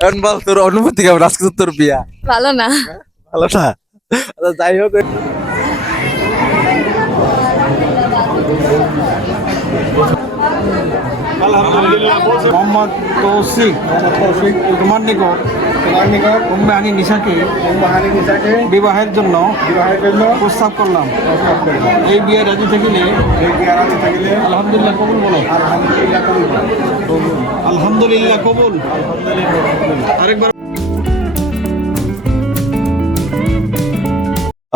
এখন বল তোর অনুভূতি কেমন? আজকে তোর বিয়া। ভালো না। ভালো না? আচ্ছা, যাই হোক। মোহাম্মদ তৌসিক তোমার নিকট তোমার নিকট নিশাকে নিশাকে বিবাহের জন্য বিবাহের জন্য প্রস্তাব করলাম। এই বিয়ে রাজি থাকিলে এই বিয়ারাতে থাকিলে আলহামদুলিল্লাহ কবুল বলো। আলহামদুলিল্লাহ কবুল কবুল। আলহামদুলিল্লাহ কবুল। আরেকবার।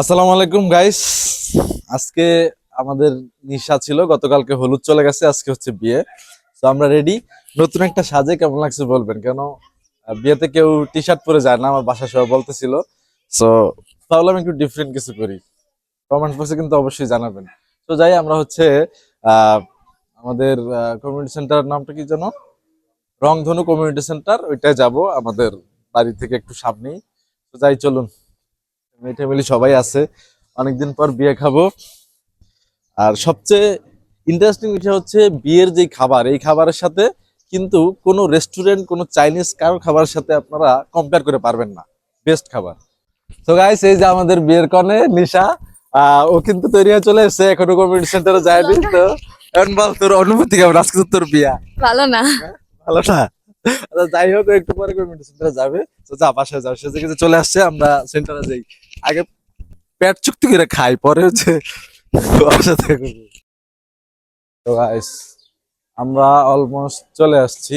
আসসালামু আলাইকুম গাইস আজকে আমাদের নিশা ছিল গতকালকে হলুদ চলে গেছে আজকে হচ্ছে বিয়ে। তো আমরা রেডি নতুন একটা সাজে কেমন লাগছে বলবেন? কেন বিয়েতে কেউ টি শার্ট পরে যায় না, আমার বাসা সবাই বলতেছিল। সো তাহলে আমি একটু ডিফারেন্ট কিছু করি। কমেন্ট বক্সে কিন্তু অবশ্যই জানাবেন। তো যাই, আমরা হচ্ছে আমাদের কমিউনিটি সেন্টার নামটা কি যেন? রংধনু কমিউনিটি সেন্টার ওইটায় যাব আমাদের বাড়ি থেকে একটু সামনেই। তো যাই, চলুন। ফ্যামিলি সবাই আছে। অনেকদিন পর বিয়ে খাব। আর সবচেয়ে ইন্টারেস্টিং বিষয় হচ্ছে বিয়ের যে খাবার এই খাবারের সাথে কিন্তু কোনো রেস্টুরেন্ট কোনো চাইনিজ কারও খাবারের সাথে আপনারা কম্পেয়ার করে পারবেন না। বেস্ট খাবার। তো গাইস এই যে আমাদের বিয়ের কনে নিশা ও কিন্তু তৈরি হয়ে চলে এসেছে এখনও কমিউনিটি সেন্টারে যায়নি তো এখন বল তোর অনুভূতি কেমন? আজকে তোর বিয়া। ভালো না। ভালো না। আচ্ছা, যাই হোক একটু পরে কমিউনিটি সেন্টারে যাবে। তো যা বাসায় যাও সে থেকে চলে আসছে আমরা সেন্টারে যাই। আগে পেট চুক্তি করে খাই পরে হচ্ছে বাসা থেকে। তো গাইস আমরা অলমোস্ট চলে আসছি।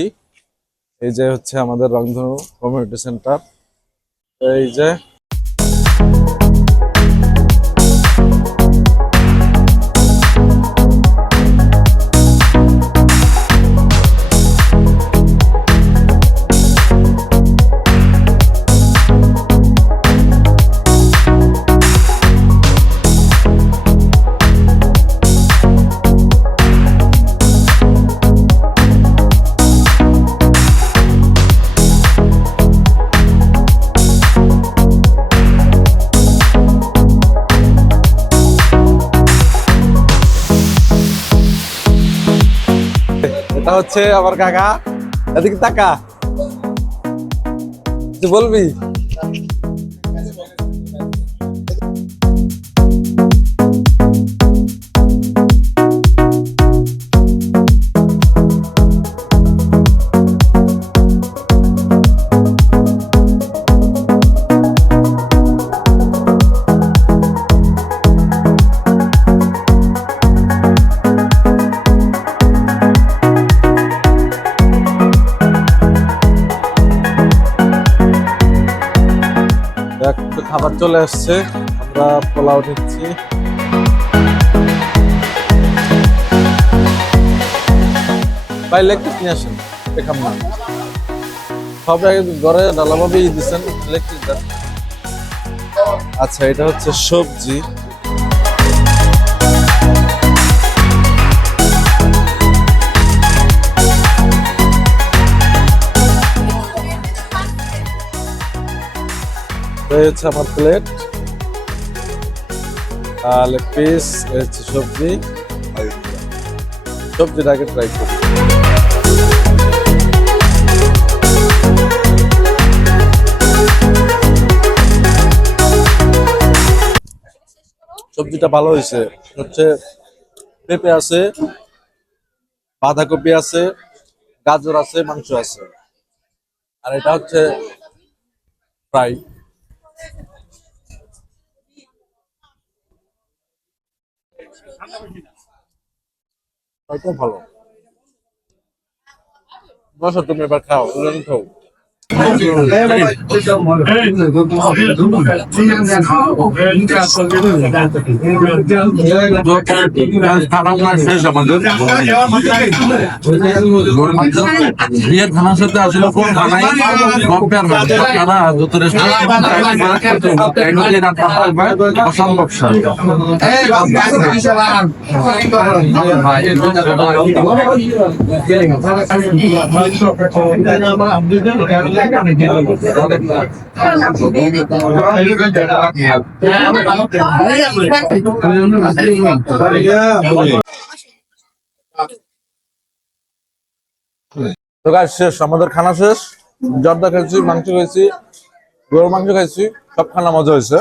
এই যে হচ্ছে আমাদের রংধনু কমিউনিটি সেন্টার এই যে হচ্ছে আমার কাকা। এদিকে তাকা। কিছু বলবি? খাবার চলে আসছে। আমরা পোলাও নিচ্ছি। ভাই, লেগ পিস নিয়ে আসেন। দেখাম না। সব ঘরে ডালাভাবেই দিচ্ছেন লেগ পিস আচ্ছা এটা হচ্ছে সবজি। হচ্ছে আমার প্লেট লেগ পিস হচ্ছে সবজি। সবজিটাকে ট্রাই করি। সবজিটা ভালো হয়েছে। হচ্ছে পেঁপে আছে, বাঁধাকপি আছে, গাজর আছে, মাংস আছে। আর এটা হচ্ছে ফ্রাই ভালো। বসো তুমি এবার খাও খাও বিয়ের খানার সাথে আসলে কোন খানাই কম্পেয়ার হয় না খানা যত রেস্টুরেন্ট অসম্ভব স্বাদ শেষ, আমাদের খানা শেষ। জর্দা খাইছি মাংস খাইছি গরুর মাংস খাইছি সব খানা মজা হয়েছে।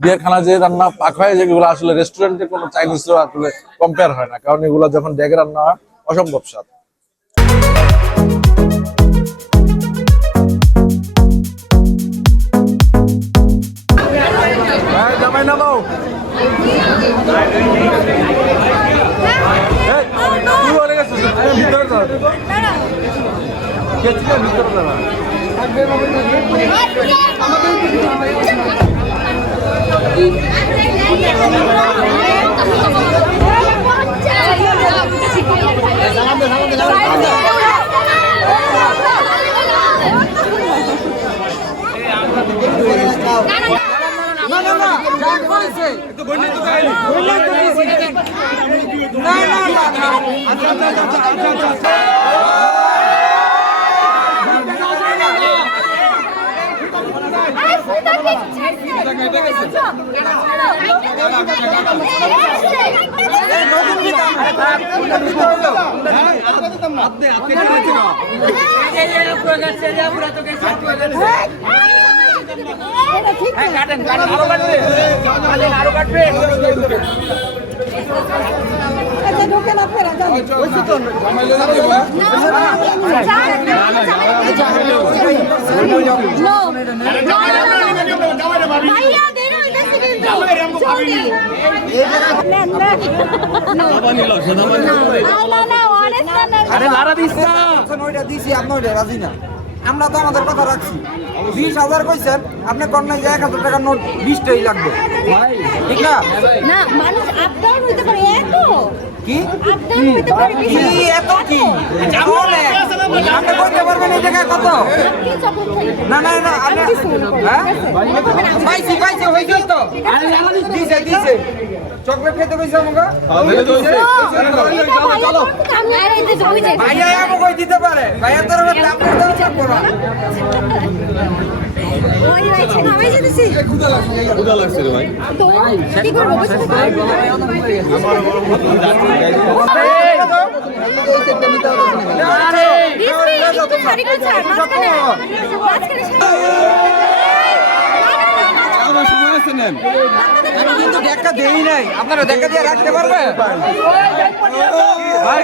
বিয়ের খানা যে রান্না পাক হয় যেগুলো আসলে রেস্টুরেন্টে কোনো চাইনিজ আসলে কম্পেয়ার হয় না, কারণ এগুলো যখন ডেকে রান্না হয়, অসম্ভব স্বাদ। জামাই নামাও তুই অনেক আছিস ভিতরে যা গেছিলাম ভিতরে যাবা আচ্ছা ঢোকেন আপনারা যান No. No, no, no, no. ভাইয়া দেরি না, ওইটা দিছি আপনি ওইটা রাজি না। আমরা তো আমাদের কথা রাখছি। বিশ হাজার কইছেন আপনি কন্যা এক হাজার টাকার নোট বিশটাই লাগবে। ঠিক না? না, মানুষ আপনার হইতে পারে, এত? কি? Up down হইতে পারে বিশ কি? এত কি? বলে আপনি বলতে পারবেন এই জায়গায় কত? চকলেট না না না হ্যাঁ? পাইছি পাইছি হয়েছে তো। দিছে দিছে। চকলেট খেতে কইছে আমাকে ভাইয়া আমাকে দিতে পারে? ভাইয়া তোর আপনার দেওয়া চাপবো না আমি কিন্তু দেখা দেই নাই। আপনারা দেখা দিয়ে রাখতে পারবেন? ভাই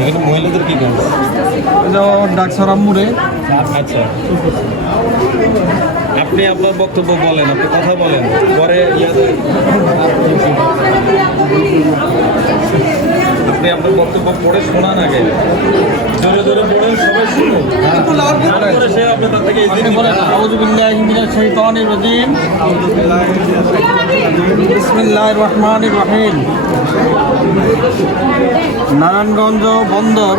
এখানে মহিলাদের কি কেন ডাকসর আম্মুরে। আচ্ছা। আপনি আপনার বক্তব্য বলেন আপনি কথা বলেন। পরে ইয়াতে আপনি আপনার বক্তব্য পড়ে শোনান আগে। জোরে জোরে পড়েন সবাই শুনুন। তারপরে সে আপনার থেকে এই বলেন আউযুবিল্লাহি মিনাশ শাইতানির রাজিম। বিসমিল্লাহির রহমানির রহিম। নারায়ণগঞ্জ বন্দর।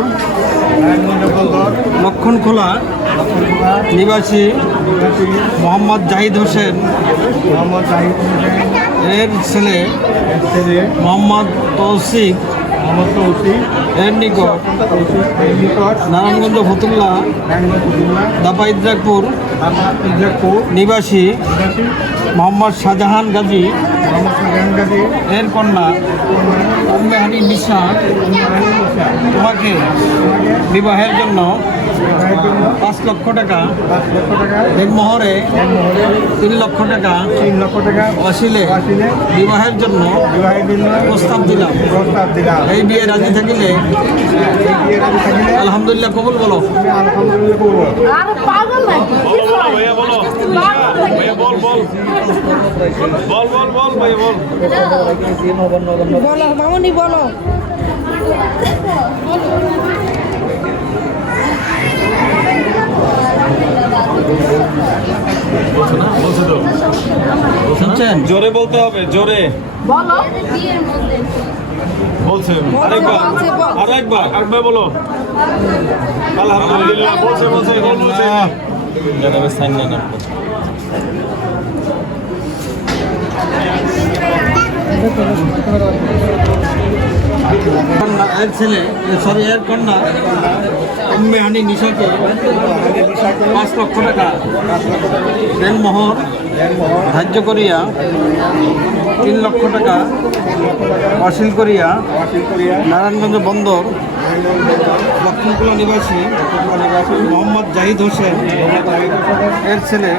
লক্ষণখোলা। নিবাসী মোহাম্মদ জাহিদ হোসেন। মোহাম্মদ জাহিদ হোসেন। এর ছেলে ছেলে মোহাম্মদ তৌসিক মোহাম্মদ তৌসিফ। এর নিকট নারায়ণগঞ্জ ফতুল্লা দাপা ইদ্রাকপুর নিবাসী মোহাম্মদ শাহজাহান গাজী। এর কন্যা নিশা তোমাকে বিবাহের জন্য পাঁচ লক্ষ টাকা। পাঁচ লক্ষ টাকা। দেড়মোহরে এক মহলে তিন লক্ষ টাকা। তিন লক্ষ টাকা। অশিলে আসিলে বিবাহের জন্য বিবাহের জন্য প্রস্তাব দিলাম। প্রস্তাব দিলাম। এই বিয়ে রাজি থাকিলে এই বিয়ে রাজি থাকিলে আলহামদুলিল্লাহ কবুল বলো। আমি আলহামদুলিল্লাহ করব আরে পাগল নাকি? কি? হয়? পাগল নাকি? বলো মামনি বলো। শুনছেন? জোরে বলতে হবে জোরে। বলো। বলছে। আরেকবার। আরেকবার আরেকবার বলো। আলহামদুলিল্লাহ বলছে বলছে বলছে জানাবে সাইন না। এর ছেলে কন্যা নিশাকে পাঁচ লক্ষ টাকা। ধার্য করিয়া তিন লক্ষ টাকা। অসীল করিয়া নারায়ণগঞ্জ বন্দর লক্ষ্মীকুলা নিবাসী, মোহাম্মদ জাহিদ হোসেন, এর ছেলে,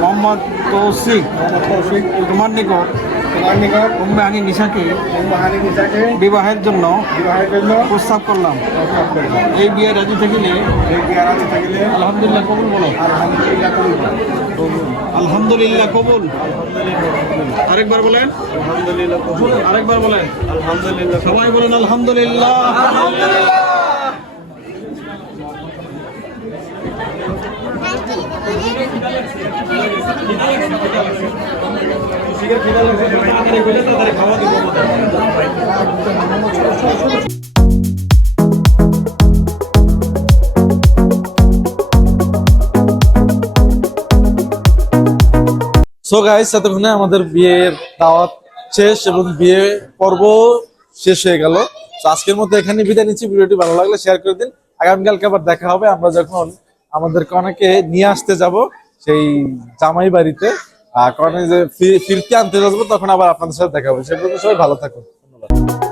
মোহাম্মদ তৌসিক তোমার নিকট। তোমার নিকট উম্মে নিশাকে হানি নিশাকে বিবাহের জন্য বিবাহের জন্য প্রস্তাব করলাম। এই বিয়ে রাজি থাকিলে? এই আরামে থাকিলে? আলহামদুলিল্লাহ কবুল বলো। আলহামদুলিল্লাহ আলহামদুলিল্লাহ কবুল। আরেকবার বলেন। আলহামদুলিল্লাহ কবুল। আরেকবার বলেন। আলহামদুলিল্লাহ সবাই বলেন আলহামদুলিল্লাহ। সো এতক্ষণে আমাদের বিয়ের দাওয়াত শেষ এবং বিয়ে পর্ব শেষ হয়ে গেল। আজকের মতো এখানে বিদায় নিচ্ছি। ভিডিওটি ভালো লাগলে শেয়ার করে দিন। আগামীকালকে আবার দেখা হবে। আমরা যখন আমাদের কনেকে নিয়ে আসতে যাব সেই জামাই বাড়িতে। কনে যে ফিরতি আনতে আসব তখন আবার আপনাদের সাথে দেখা হবে। সে পর্যন্ত সবাই ভালো থাকুন। ধন্যবাদ।